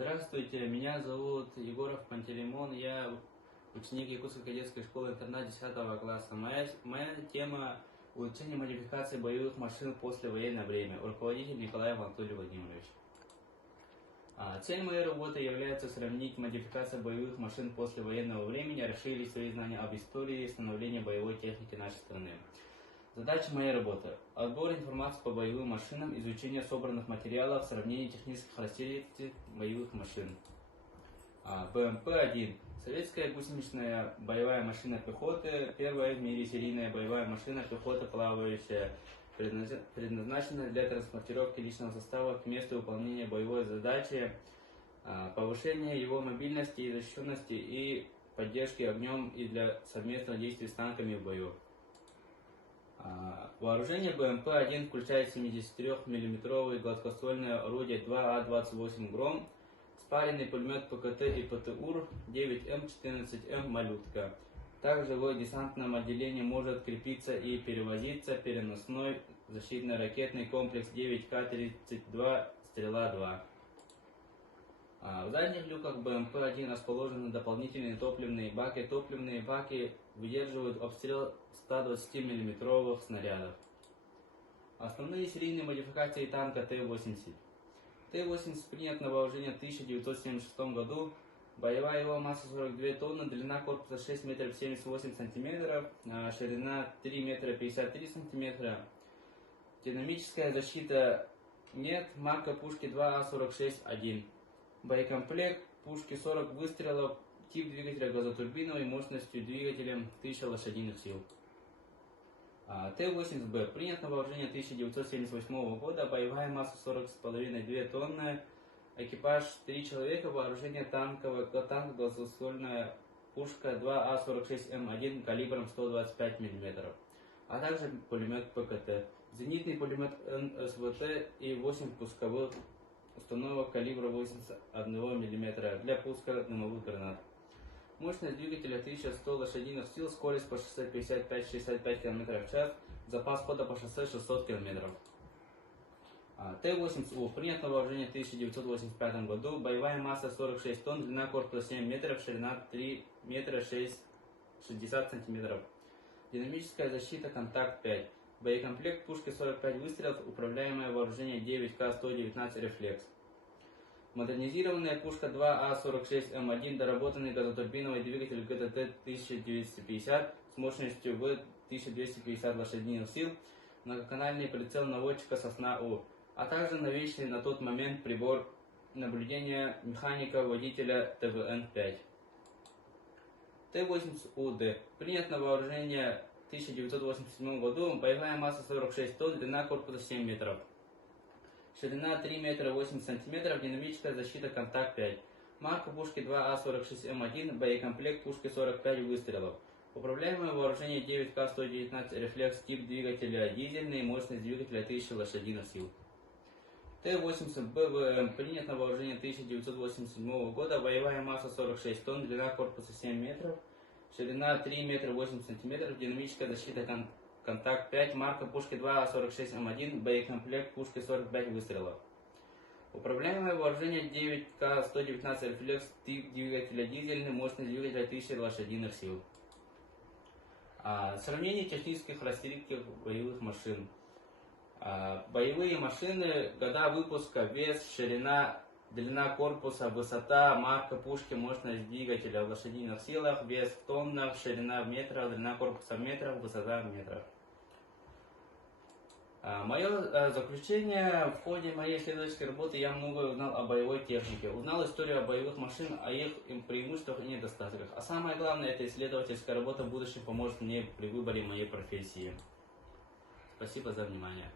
Здравствуйте, меня зовут Егоров Пантелеймон, я ученик Якутской кадетской школы-интернат 10 класса. Моя тема — улучшение модификации боевых машин в послевоенное время. Руководитель Николаев Анатолий Владимирович. Цель моей работы является сравнить модификацию боевых машин послевоенного времени, расширить свои знания об истории и становлении боевой техники нашей страны. Задача моей работы — отбор информации по боевым машинам, изучение собранных материалов, сравнение технических характеристик боевых машин. БМП-1. Советская гусеничная боевая машина пехоты, первая в мире серийная боевая машина пехоты плавающая, предназначена для транспортировки личного состава к месту выполнения боевой задачи, повышения его мобильности и защищенности и поддержки огнем и для совместного действия с танками в бою. Вооружение БМП-1 включает 73 мм гладкоствольное орудие 2А28 «Гром», спаренный пулемет ПКТ и ПТУР 9М14М «Малютка». Также в десантном отделении может крепиться и перевозиться переносной защитно-ракетный комплекс 9К-32 «Стрела-2». В задних люках БМП-1 расположены дополнительные топливные баки. Топливные баки выдерживают обстрел 120 мм снарядов. Основные серийные модификации танка Т-80. Т-80 принят на вооружение в 1976 году. Боевая его масса 42 тонны, длина корпуса 6 метров 78 сантиметров, ширина 3 метра 53 сантиметра. Динамическая защита нет, марка пушки 2А46-1. Боекомплект пушки 40 выстрелов, тип двигателя газотурбиновый, мощностью двигателем 1000 лошадиных сил. Т-80Б принят на вооружение 1978 года, боевая масса 40,5-2 тонны, экипаж 3 человека, вооружение танк газоствольная пушка 2А46М1 калибром 125 мм, а также пулемет ПКТ, зенитный пулемет НСВТ и 8 пусковых установок калибра 81 мм для пуска дымовых гранат. Мощность двигателя 1100 лошадиных сил, скорость по шоссе 55-65 км в час, запас хода по шоссе 600 км. Т-80У принят на вооружение в 1985 году, боевая масса 46 тонн, длина корпуса 7 метров, ширина 3 метра 60 сантиметров. Динамическая защита «Контакт 5». Боекомплект пушки 45 выстрелов, управляемое вооружение 9К-119 «Рефлекс». Модернизированная пушка 2А46М1, доработанный газотурбиновый двигатель ГТТ-1950 с мощностью в 1250 лошадиных сил, многоканальный прицел наводчика «Сосна-У», а также новейший на тот момент прибор наблюдения механика-водителя ТВН-5. Т-80УД принят на вооружение в 1987 году, боевая масса 46 тонн, длина корпуса 7 метров. Ширина 3 метра 8 сантиметров, динамическая защита «Контакт 5». Марка пушки 2А46М1, боекомплект пушки 45 выстрелов. Управляемое вооружение 9К-119 «Рефлекс», тип двигателя дизельный, мощность двигателя 1000 лошадиных сил. Т-80БВМ принят на вооружение 1987 года, боевая масса 46 тонн, длина корпуса 7 метров, ширина 3 метра 8 сантиметров, динамическая защита «Контакт 5», марка пушки 2А46М1, боекомплект пушки 45 выстрелов. Управляемое вооружение 9К-119 «Рефлекс», тип двигателя дизельный, мощность двигателя 1000 лошадиных сил. Сравнение технических характеристик боевых машин. Боевые машины, года выпуска, вес, ширина, длина корпуса, высота, марка пушки, мощность двигателя в лошадиных силах, вес в тоннах, ширина в метрах, длина корпуса в метрах, высота в метрах. Мое заключение: в ходе моей исследовательской работы я многое узнал о боевой технике, узнал историю о боевых машинах, о их преимуществах и недостатках. А самое главное, эта исследовательская работа в будущем поможет мне при выборе моей профессии. Спасибо за внимание.